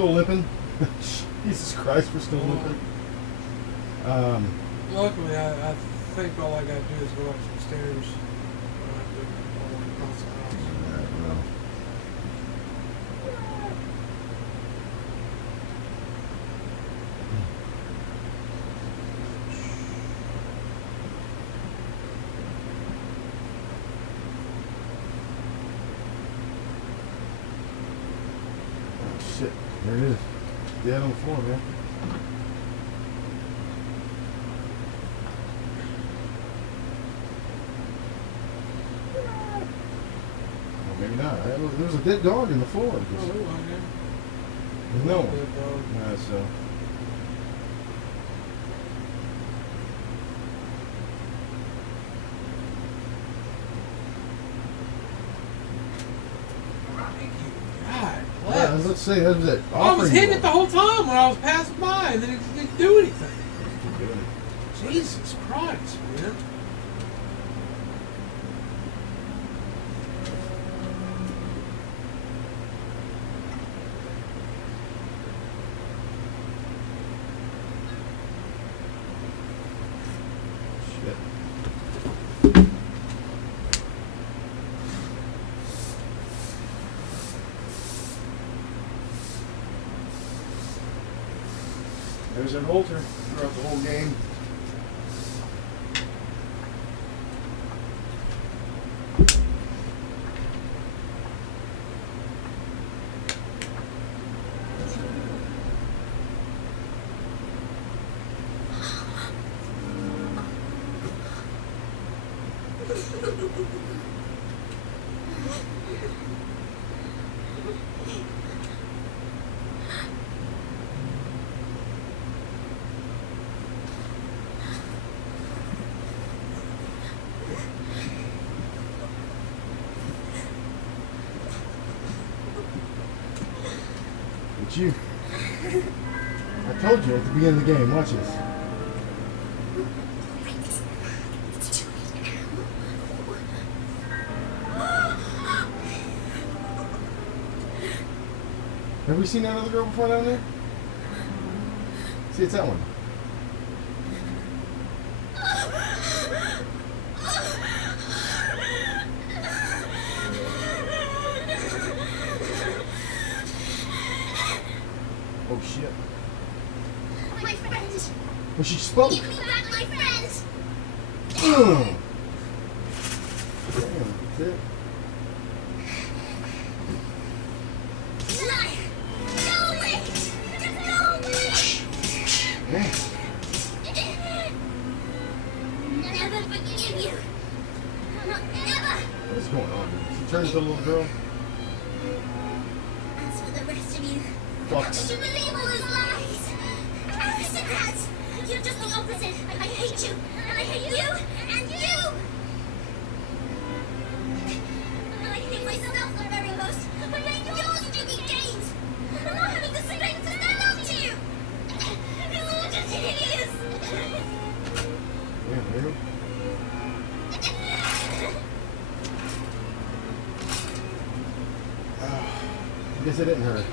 still limping? Jesus Christ, we're still limping. Luckily, I think all I gotta do is go up some stairs. Shit, there it is. Dead on the floor, man. Well, maybe not. There was a dead dog in the floor. There's no one. So. Yeah, let's say that was it. I was hitting it the whole time when I was passing by, and then it didn't do anything. Jesus Christ, man. There's an holter throughout the whole game. It's you. I told you at the beginning of the game. Watch this. Have we seen that other girl before down there? See, it's that one. Oh shit. My friend. Well, she spoke. Give me back my friend. Damn, that's it. Go away. Just go away. Man. Never forgive you. Not ever. What is going on? She turned into a little girl. As for the rest of you, Fucks. did you believe all those lies? Aristocrats! You're just the opposite. I hate you, and I hate you, and you! And I hate myself the very most. I hate your stupid games! I'm not having the strength to stand up to you! It's all just hideous! Yeah, man. I guess it didn't hurt.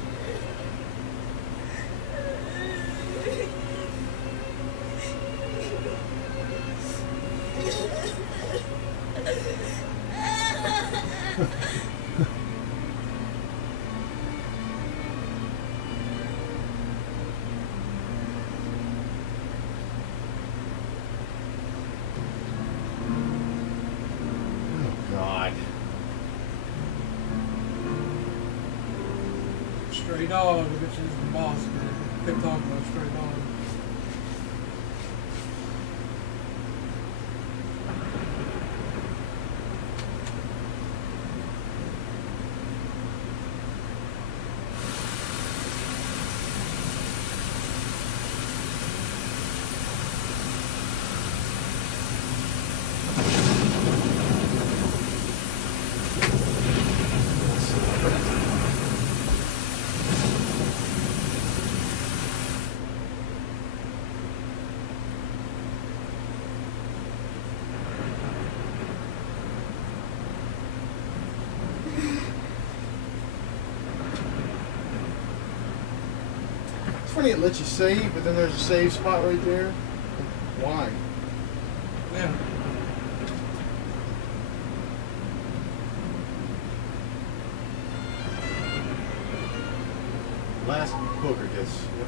Stray dog, which is the boss, man. Kept talking about stray dog. funny it lets you save, but then there's a save spot right there. Why? Yeah. Last book, I guess. Yep.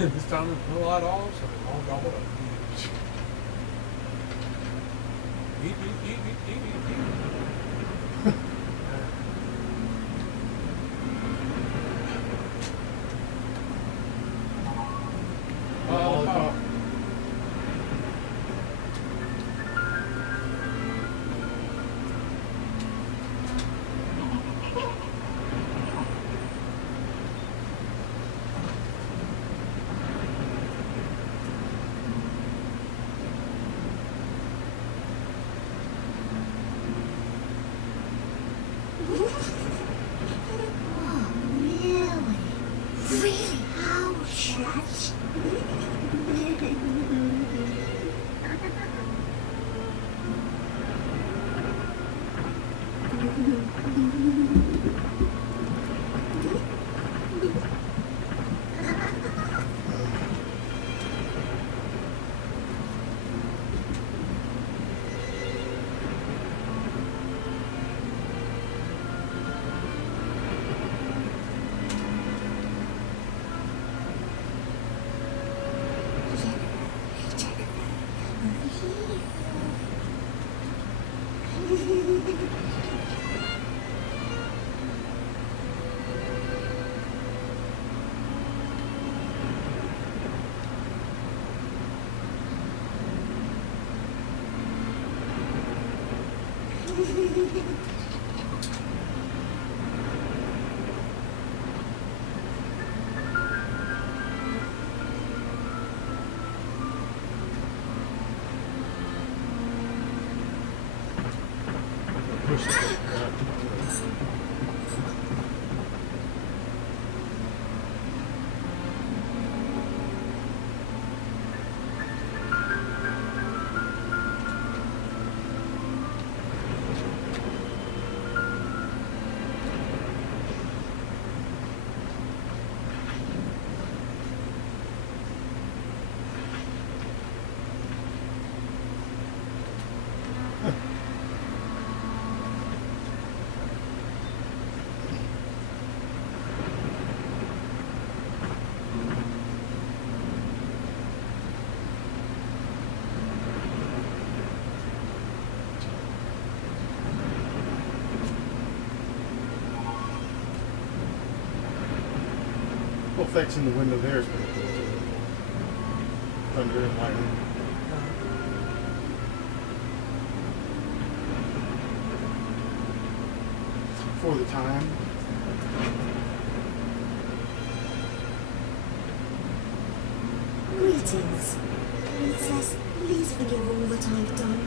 This time we pull that off, so it's all gobbled up. Eat, eat, eat, eat, eat, eat, eat. Lollipop. Effects in the window there is pretty cool too. Thunder and lightning. For the time. Greetings. Princess, please forgive all that I've done.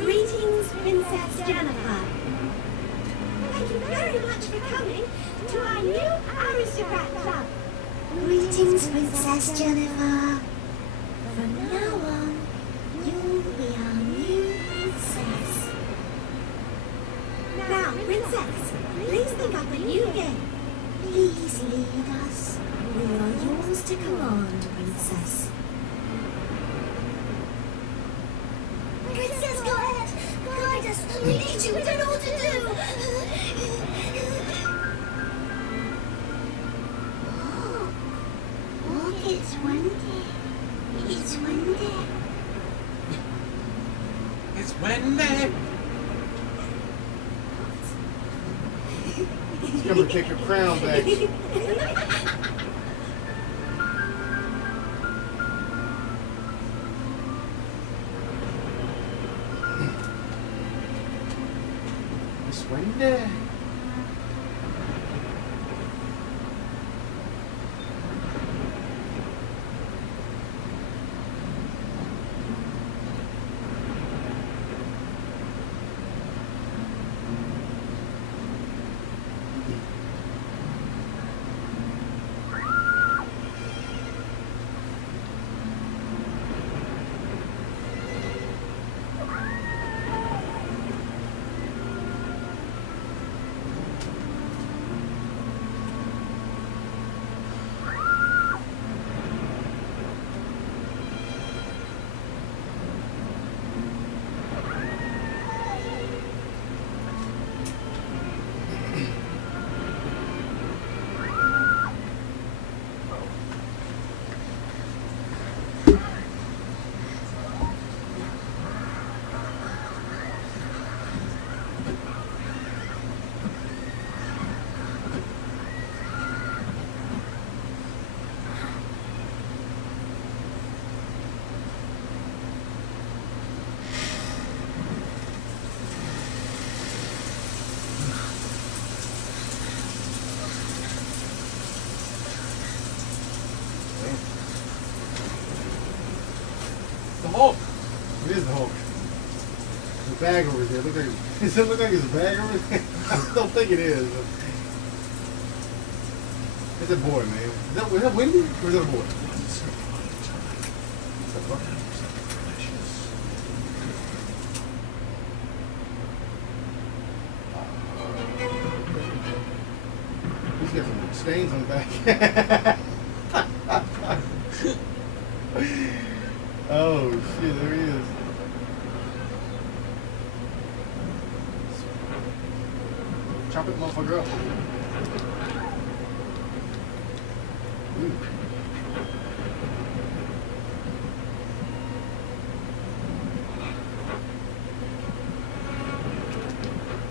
Greetings, Princess Jennifer. Thank you very much for coming to our new Aristocrat Club. Greetings, Princess Jennifer. From now on, you'll be our new princess. Now, Princess, please think up a new game. Please lead us. We are yours to command, Princess. Princess, go ahead. Guide us. We need you. We don't know what to do. It's Wendy. It's Wendy. It's Wendy. He's coming to take your crown back. Miss Wendy. Hulk. It is the Hulk. The bag over there. Does it look like it's a bag over there? I don't think it is. It's a boy, man. Is that Wendy? Or is that a boy? He's got some stains on the back. Oh shit, there he is. Chop it motherfucker up. Ooh.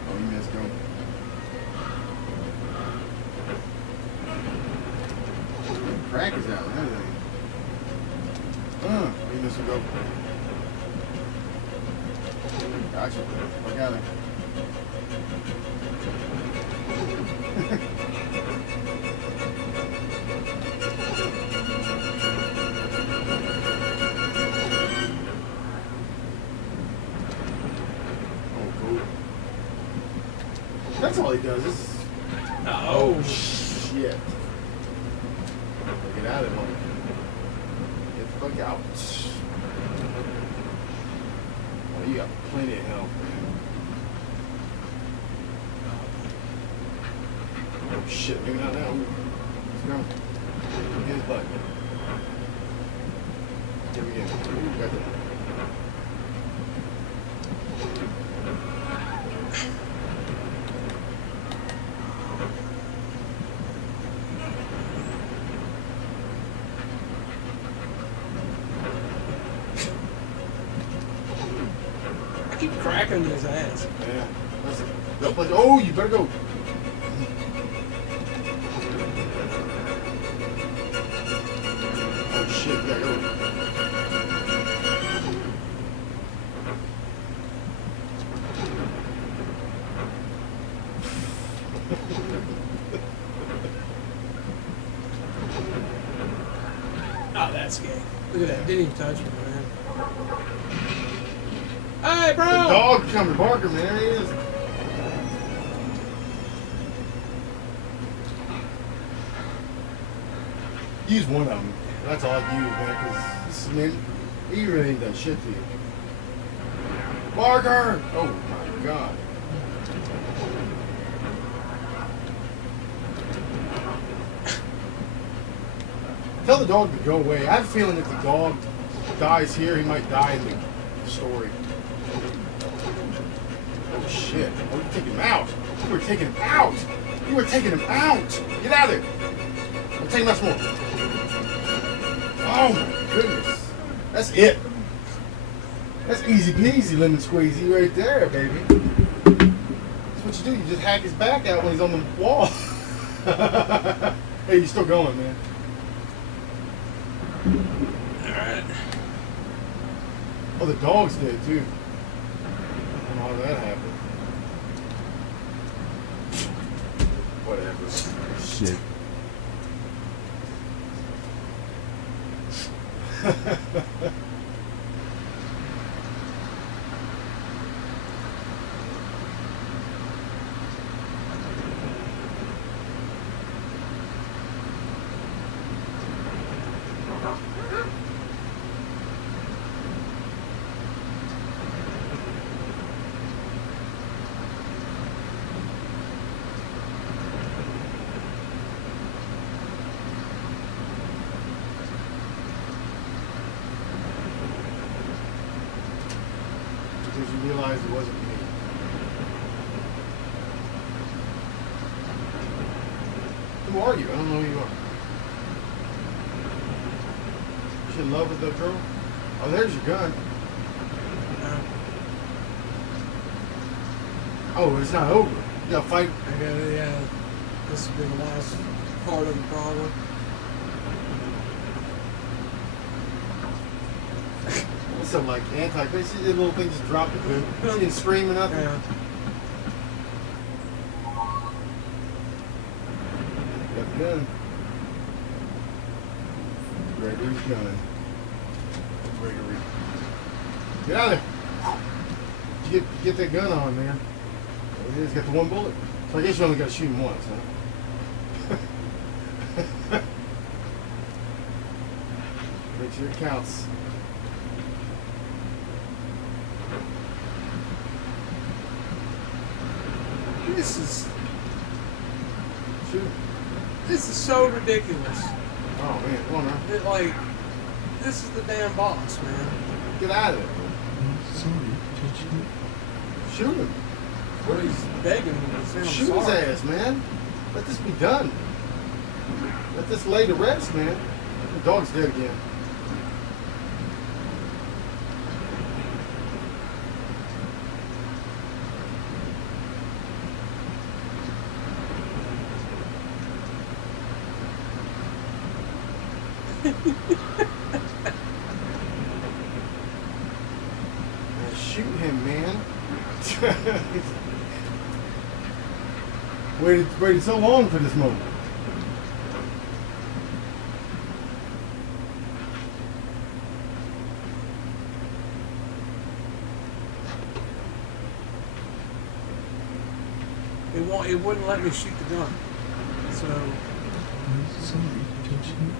Oh, you missed go. Crack is out and everything. You missed go. Gotcha. I got it. That's all he does. Oh shit! Get out of here! Get the fuck out! Oh, you got plenty of health, man. Oh shit! Maybe not now. Let's go. Get his butt. Here we go. Ooh, got that. Keep cracking his ass. Yeah. Oh, you better go. Oh shit, you gotta go. Oh, that's gay. Look at that. Didn't even touch me, man. Hey, bro! The dog's coming, Barker, man. There he is. Use one of them. That's all I'd use, man, because this man, he really ain't done shit to you. Barker! Oh my god. Tell the dog to go away. I have a feeling if the dog dies here, he might die in the story. Oh shit. Oh, you taking him out. You were taking him out. You were taking him out. Get out of there. I'll take him out some more. Oh my goodness. That's it. That's easy peasy lemon squeezy right there, baby. That's what you do. You just hack his back out when he's on the wall. Hey, you're still going, man. Alright. Oh, the dog's dead too. I don't know how that happened. Whatever. Shit. Because you realized it wasn't me. Who are you? I don't know who you are. You in love with that girl? Oh, there's your gun. Oh, it's not over. You gotta fight. I gotta, yeah. This will be the last part of the problem. Some like anti-base, the little thing just dropped it. She didn't scream or nothing. Yeah. Got the gun. Gregory's gun. Gregory. Get out of there. You get that gun on, man. It is got the one bullet. So I guess you only got to shoot him once, huh? Make sure it counts. This is so ridiculous. Oh man, come on now. Like, this is the damn boss, man. Get out of there. Sorry, Shoot him. What he's begging him to say I'm Shoot sorry. his ass, man. Let this be done. Let this lay to rest, man. The dog's dead again. Shoot him, man. Waited so long for this moment. It wouldn't let me shoot the gun. So sorry, attention.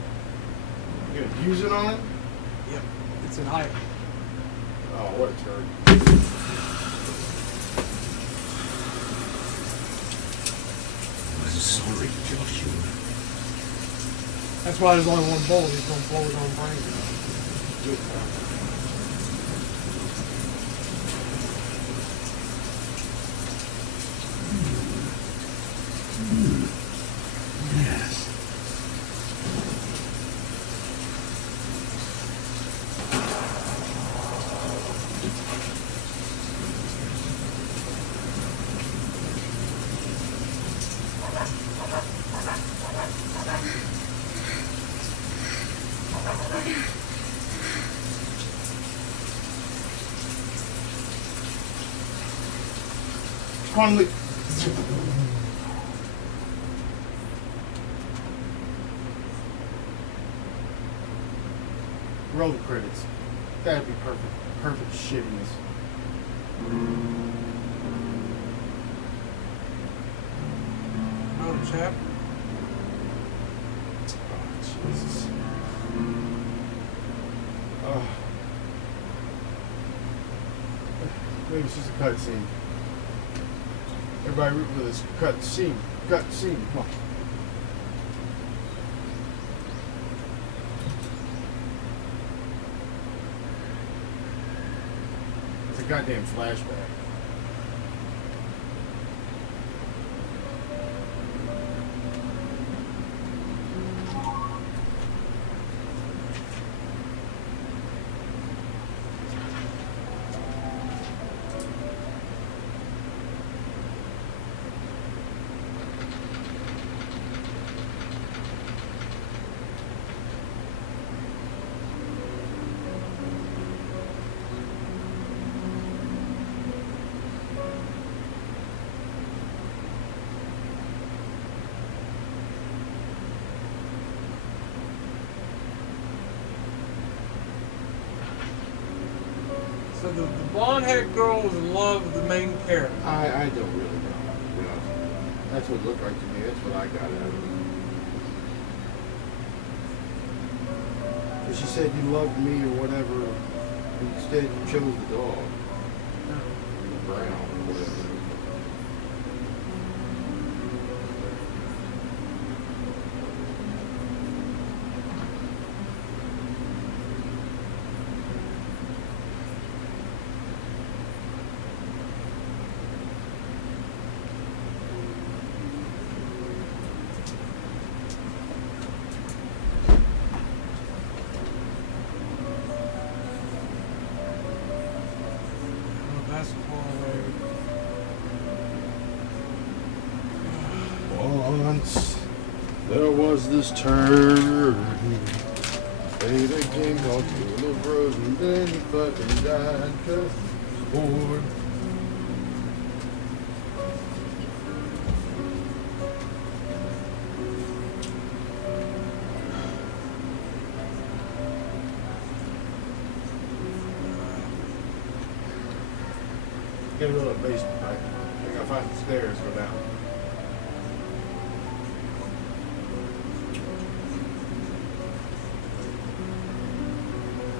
You gonna use it on him? yep, it's an item. Oh, what a turd. I'm sorry, Joshua. That's why there's only one bullet. He's gonna blow his own brains out. Good. Yes. Quantum leap. Roll the credits. That'd be perfect. Perfect shittiness. Another chap. Oh, Jesus. Oh. Maybe it's just a cut scene. Everybody root for this cut scene. Cut scene. Come on. It's a goddamn flashback. So the blonde-haired girl was in love with the main character. I don't really know. You know, that's what it looked like to me. That's what I got out of it. But she said you loved me or whatever. Instead, you chose the dog. Brown or whatever. That's far away. Once there was this turd. They came on to the road and then he fucking died because he was bored. can't go to the basement, right? I gotta find some stairs to go down.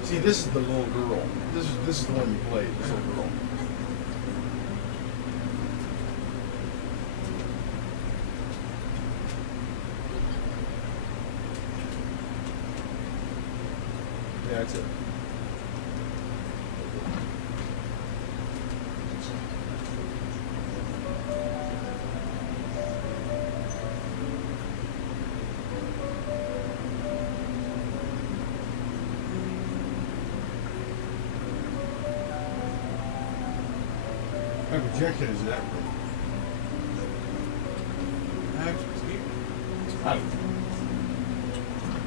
See, this is the little girl. This is the one you played, this little girl. Yeah, that's it. My projection is in that room. Actually, here. I don't know.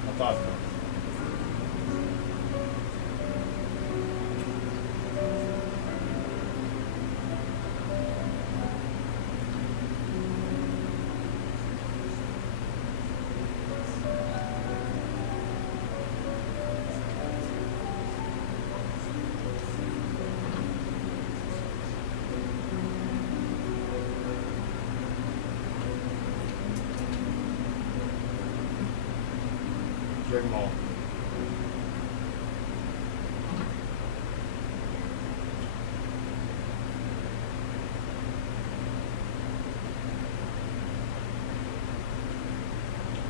I thought so. Check them all.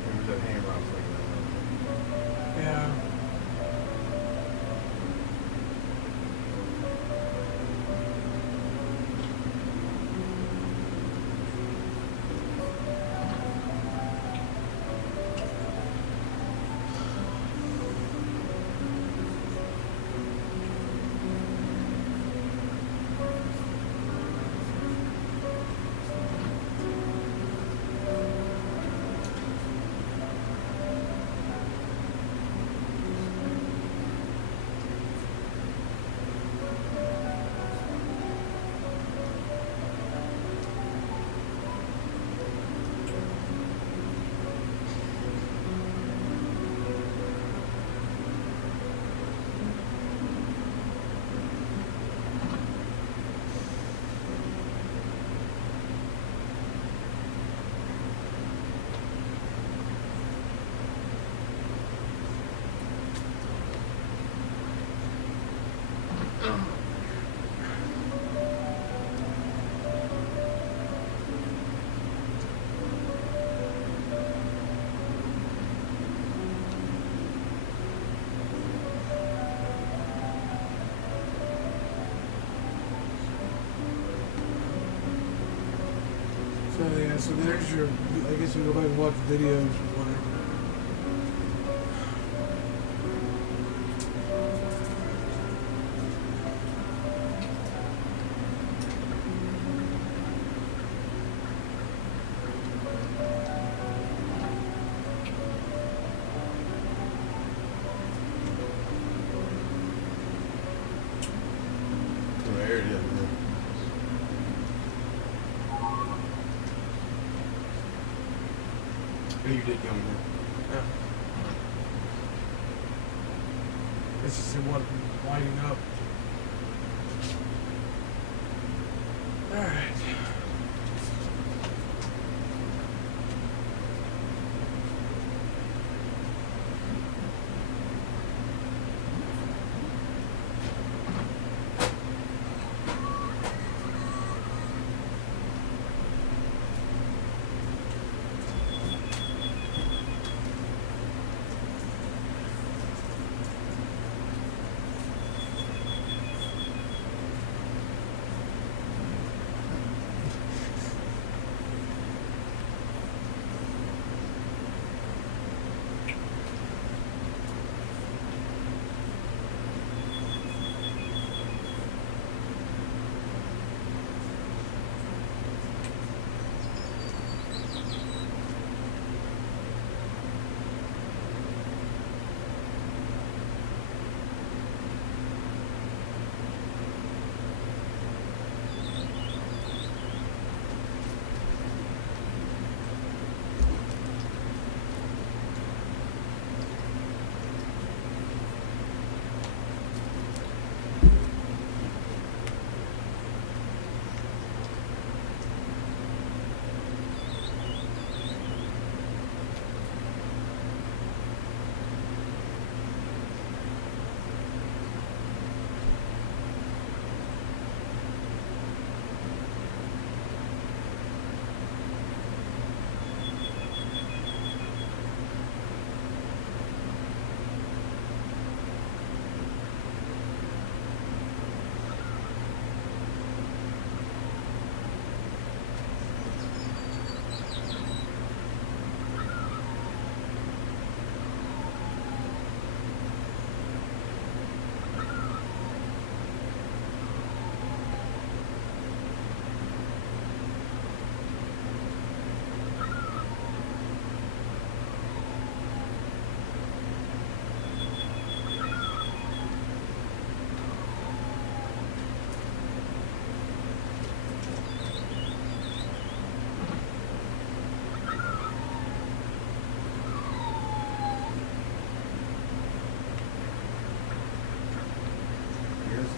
Remember that hammer I was looking at? Yeah. So yeah, so there's your, I guess you can go back and watch videos or whatever. Oh, there it is. You did come in. Yeah. This is what winding up. Alright.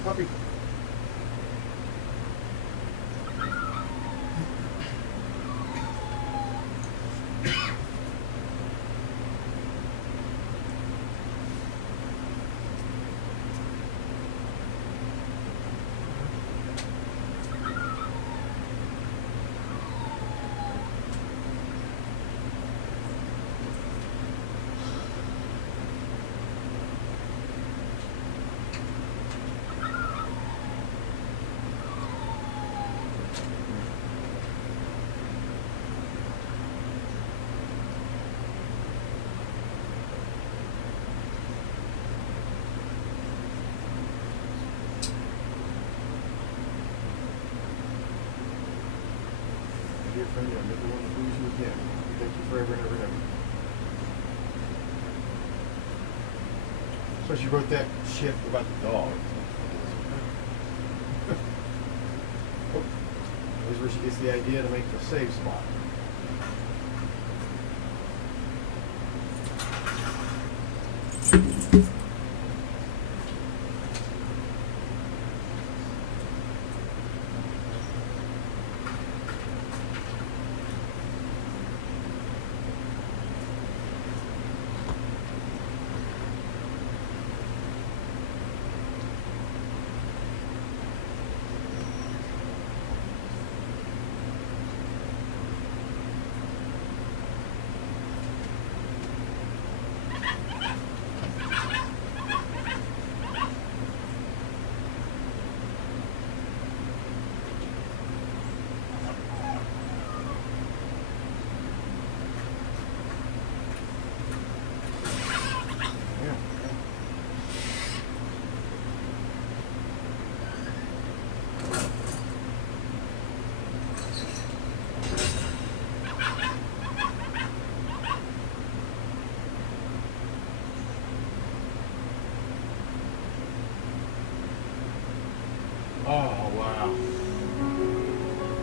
Puppy. Dear friend, I never want to lose you again. Thank you forever and ever and ever. So she wrote that shit about the dog. Oh, here's where she gets the idea to make the save spot. Oh, wow.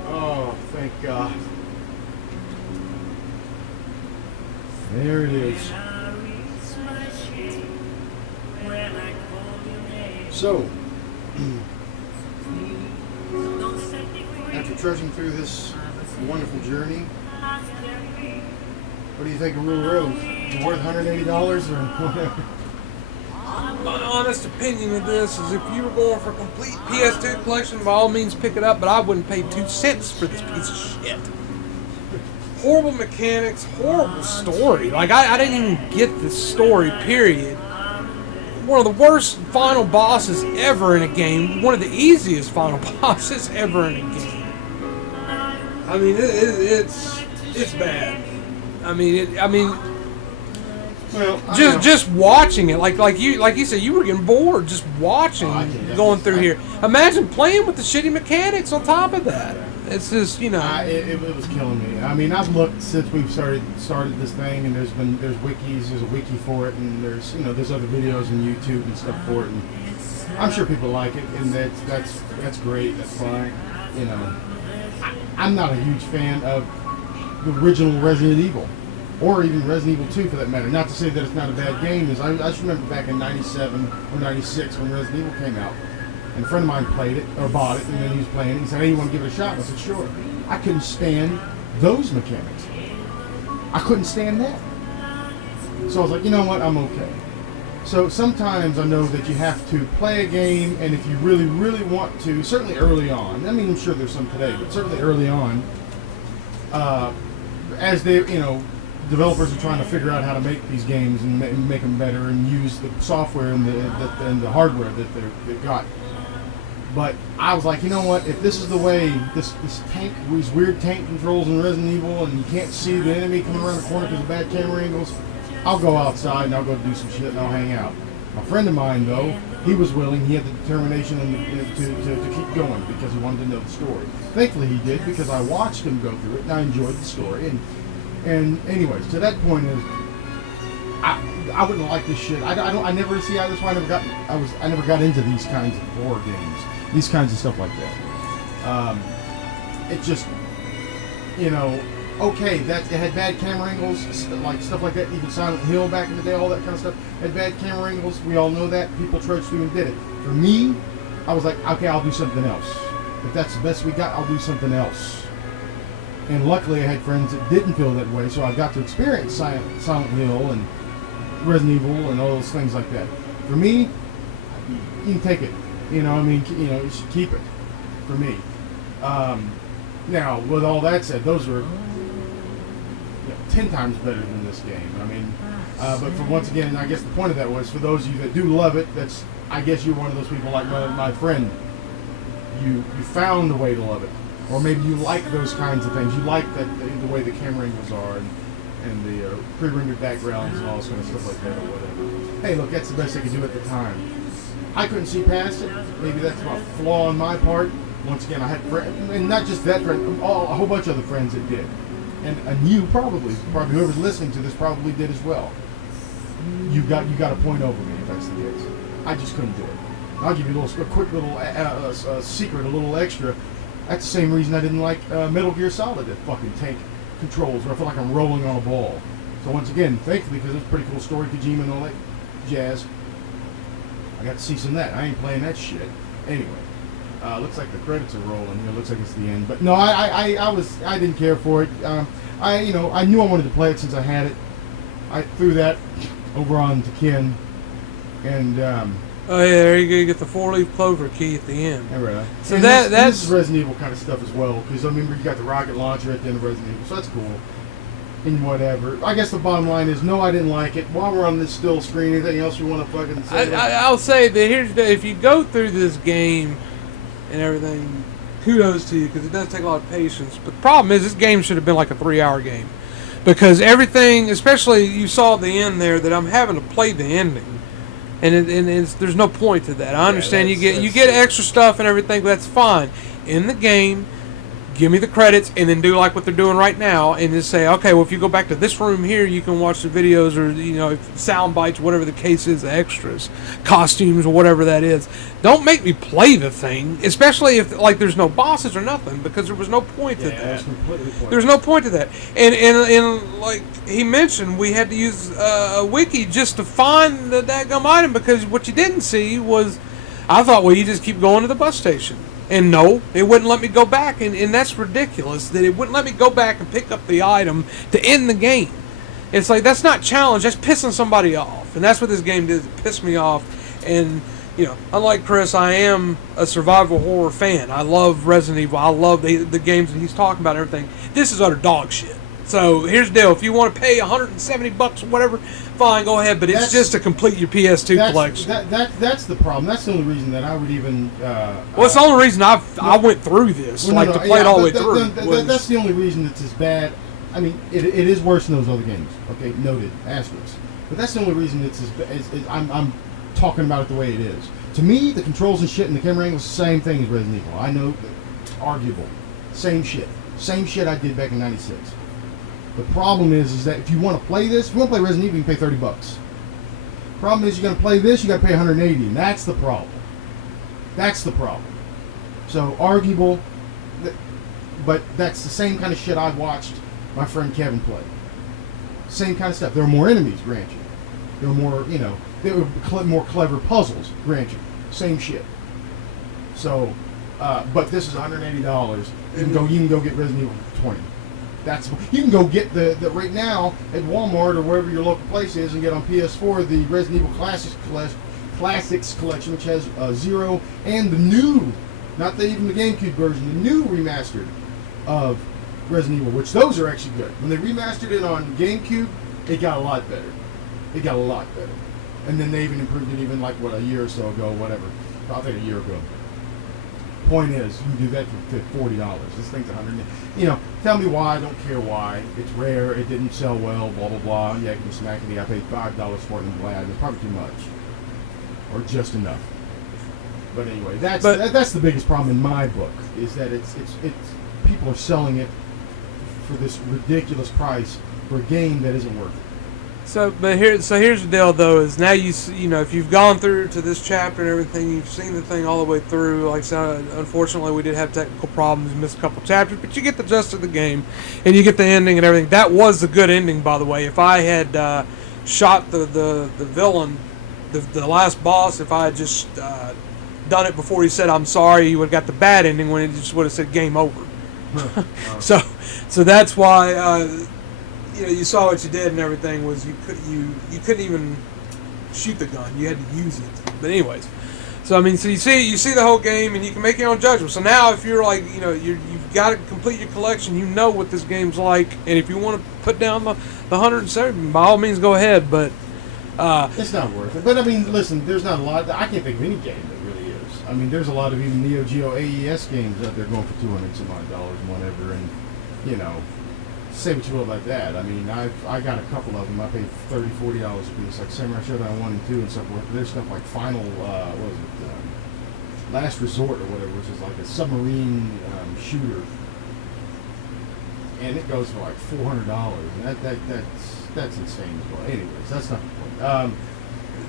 Oh, thank God. There it is. So, after trudging through this wonderful journey, what do you think of Rule Rose? Is it worth $180 or whatever? My honest opinion of this is if you were going for a complete PS2 collection, by all means pick it up, but I wouldn't pay 2 cents for this piece of shit. Horrible mechanics, horrible story. Like, I didn't even get the story, period. One of the worst final bosses ever in a game. One of the easiest final bosses ever in a game. I mean, it's bad. Well, Just watching it, like you said, you were getting bored just watching, going through here. Imagine playing with the shitty mechanics on top of that. It's just, you know. It was killing me. I mean, I've looked since we've started this thing, and there's wikis, there's a wiki for it, and there's other videos on YouTube and stuff for it, and I'm sure people like it, and that's great. That's fine. You know, I'm not a huge fan of the original Resident Evil. Or even Resident Evil 2 for that matter. Not to say that it's not a bad game. I just remember back in 97 or 96 when Resident Evil came out. And a friend of mine played it, or bought it, and then he was playing it. He said, hey, you want to give it a shot? And I said, sure. I couldn't stand those mechanics. I couldn't stand that. So I was like, you know what? I'm okay. So sometimes I know that you have to play a game, and if you really, really want to, certainly early on, I mean, I'm sure there's some today, but certainly early on, as they, developers are trying to figure out how to make these games and make them better and use the software and the hardware that they've got. But I was like, you know what? If this is the way this tank, these weird tank controls in Resident Evil, and you can't see the enemy coming around the corner because of bad camera angles, I'll go outside and I'll go do some shit and I'll hang out. A friend of mine, though, he was willing. He had the determination to keep going because he wanted to know the story. Thankfully, he did because I watched him go through it and I enjoyed the story. And anyways, to that point is, I wouldn't like this shit. I never see. That's why I never got into these kinds of horror games, these kinds of stuff like that. It just, okay, it had bad camera angles, like stuff like that. Even Silent Hill back in the day, all that kind of stuff had bad camera angles. We all know that. People trudged through and did it. For me, I was like, okay, I'll do something else. If that's the best we got, I'll do something else. And luckily I had friends that didn't feel that way, so I got to experience Silent Hill and Resident Evil and all those things like that. For me, you can take it. You know, I mean, you know, you should keep it. For me. Now, with all that said, those were 10 times better than this game. I mean, but for once again, I guess the point of that was for those of you that do love it. That's, I guess you're one of those people like my friend. You found a way to love it, or maybe you like those kinds of things. You like that the way the camera angles are and the pre-rendered backgrounds and all this kind of stuff like that, or whatever. Hey, look, that's the best they could do at the time. I couldn't see past it. Maybe that's a flaw on my part. Once again, I had friends, and not just that friend, a whole bunch of other friends that did. And you probably whoever's listening to this probably did as well. You got a point over me if that's the case. I just couldn't do it. I'll give you a quick little secret, a little extra. That's the same reason I didn't like Metal Gear Solid, that fucking tank controls, where I feel like I'm rolling on a ball. So once again, thankfully, because it's a pretty cool story, Kojima and all that jazz, I got to see some of that. I ain't playing that shit. Anyway, looks like the credits are rolling here. Looks like it's the end. But no, I didn't care for it. I knew I wanted to play it since I had it. I threw that over on to Ken, and oh yeah, there you go. You get the 4-leaf clover key at the end. Yeah, right. So and that's this is Resident Evil kind of stuff as well, because I remember you got the rocket launcher at the end of Resident Evil, so that's cool. And whatever. I guess the bottom line is, no, I didn't like it. While we're on this still screen, anything else you want to fucking say? I'll say that if you go through this game and everything, kudos to you, because it does take a lot of patience. But the problem is, this game should have been like a 3-hour game, because everything, especially you saw at the end there, that I'm having to play the ending, and there's no point to that. I understand you get extra stuff and everything, but that's fine. In the game, give me the credits, and then do like what they're doing right now, and just say, okay, well, if you go back to this room here, you can watch the videos, or sound bites, whatever the case is, the extras, costumes, or whatever that is. Don't make me play the thing, especially if like there's no bosses or nothing, because there was no point to that. There's no point to that. And like he mentioned, we had to use a wiki just to find the dadgum item, because what you didn't see was, I thought, well, you just keep going to the bus station. And no, it wouldn't let me go back, and that's ridiculous, that it wouldn't let me go back and pick up the item to end the game. It's like, that's not challenge, that's pissing somebody off. And that's what this game did, it pissed me off. And, unlike Chris, I am a survival horror fan. I love Resident Evil, I love the games that he's talking about and everything. This is utter dog shit. So here's the deal, if you want to pay $170 or whatever, fine, go ahead, but it's just to complete your PS2 collection. That's the problem. That's the only reason that I would even... well, it's the only reason I went through this, to play it all the way through. That's the only reason it's as bad. I mean, it is worse than those other games. Okay, noted, asterisk. But that's the only reason it's as I'm talking about it the way it is. To me, the controls and shit and the camera angle is the same thing as Resident Evil. I know, arguable. Same shit. Same shit I did back in '96. The problem is that if you want to play this, if you want to play Resident Evil, you can pay $30. Problem is, you're going to play this, you got to pay $180, and that's the problem. That's the problem. So arguable, but that's the same kind of shit I watched my friend Kevin play. Same kind of stuff. There are more enemies, grant you. There are more, there were more clever puzzles, grant you. Same shit. So, but this is $180. You can go get Resident Evil for $20. You can go get the right now at Walmart or wherever your local place is and get on PS4 the Resident Evil Classics Collection, which has 0 and the new, not even the GameCube version, the new remastered of Resident Evil, which those are actually good. When they remastered it on GameCube, it got a lot better. It got a lot better. And then they even improved it even like, a year or so ago, whatever. I think a year ago. Point is, you can do that for $40. This thing's $100. Tell me why. I don't care why. It's rare. It didn't sell well. Blah blah blah. Yeah, you can smack me. I paid $5 for it. And I'm glad. It's probably too much, or just enough. But anyway, that's the biggest problem in my book. Is that it's people are selling it for this ridiculous price for a game that isn't worth it. So here's the deal, though, is now if you've gone through to this chapter and everything, you've seen the thing all the way through. Like I said, unfortunately, we did have technical problems, missed a couple chapters, but you get the gist of the game, and you get the ending and everything. That was the good ending, by the way. If I had shot the villain, the last boss, if I had just done it before he said I'm sorry, he would have got the bad ending when it just would have said game over. So that's why you saw what you did and everything was you couldn't even shoot the gun, you had to use it. But anyways, so I mean, so you see the whole game and you can make your own judgment. So now if you're like you've got to complete your collection, you know what this game's like, and if you want to put down the 170, by all means go ahead. But it's not worth it. But I mean, listen, there's not a lot. I can't think of any game that really is. I mean, there's a lot of even Neo Geo AES games out there going for $200 some odd and whatever, and say what you will about that. I mean, I got a couple of them. I paid $30, $40 a piece, like Samurai Showdown 1 and 2 and so forth. There's stuff like Final, Last Resort or whatever, which is like a submarine shooter, and it goes for like $400, and that's insane as well. Anyways, that's not the point.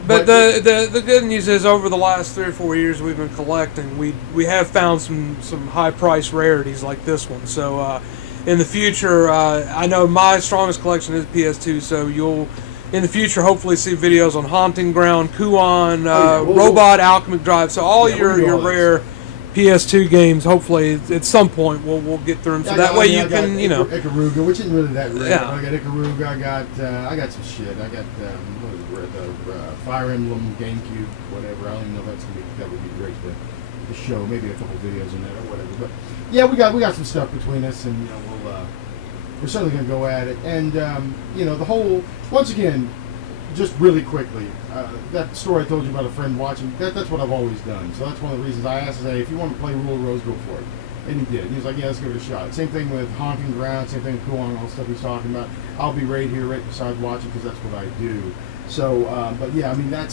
But the good news is, over the last 3 or 4 years we've been collecting, we have found some high price rarities like this one. So in the future, I know my strongest collection is PS2. So you'll in the future hopefully see videos on Haunting Ground, Kuon, Robot, Alchemic Drive. So all your rare PS2 games, hopefully at some point we'll get through them. So that way you can Ikaruga, which isn't really that rare. Yeah. I got Ikaruga. I got some shit. I got the Fire Emblem, GameCube, whatever. I don't even know if that would be great to show. Maybe a couple videos in that or whatever. But yeah, we got some stuff between us, and we're certainly gonna go at it. And the whole, once again, just really quickly, that story I told you about a friend watching, that's what I've always done. So that's one of the reasons I asked, if you want to play Rule of Rose, go for it. And he did. He was like, yeah, let's give it a shot. Same thing with Haunting Ground, same thing with Kuon, all the stuff he's talking about. I'll be right here, right beside watching, because that's what I do. So, but yeah, I mean, that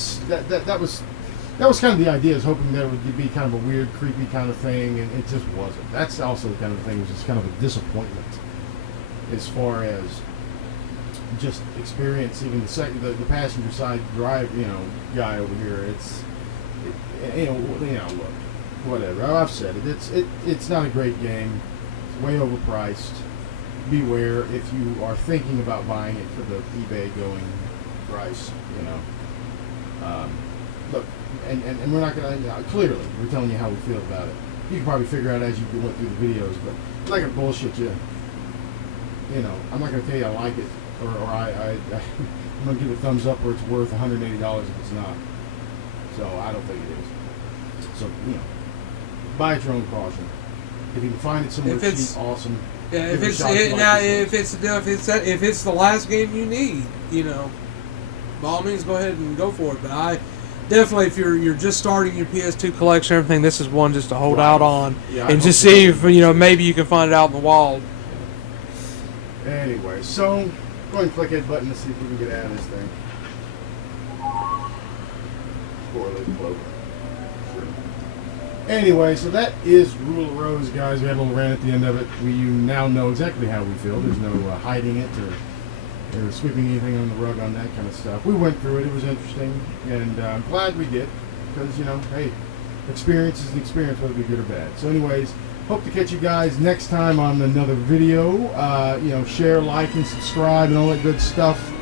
was kind of the idea, is hoping that it would be kind of a weird, creepy kind of thing, and it just wasn't. That's also the kind of thing, it was just kind of a disappointment as far as just experience. Even the passenger side drive guy over here, look, whatever, I've said it, it's not a great game. It's way overpriced. Beware if you are thinking about buying it for the eBay going price. Look, and we're not gonna clearly we're telling you how we feel about it. You can probably figure out as you went through the videos, but I'm not gonna bullshit you. I'm not gonna tell you I like it, or I'm gonna give it a thumbs up where it's worth $180 if it's not. So I don't think it is. So buy at your own caution. If you can find it somewhere cheap, awesome. Yeah, if it's the last game you need, by all means go ahead and go for it. But I definitely, if you're just starting your PS2 collection, everything, this is one just to hold out on, and just see if maybe you can find it out in the wild. Anyway, so go ahead and click that button to see if we can get out of this thing. Anyway, so that is Rule of Rose, guys. We had a little rant at the end of it. You now know exactly how we feel. There's no hiding it or sweeping anything on the rug on that kind of stuff. We went through it. It was interesting, and I'm glad we did, because, hey, experience is an experience, whether it be good or bad. So anyways, hope to catch you guys next time on another video. Share, like, and subscribe, and all that good stuff,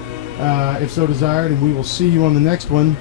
if so desired, and we will see you on the next one.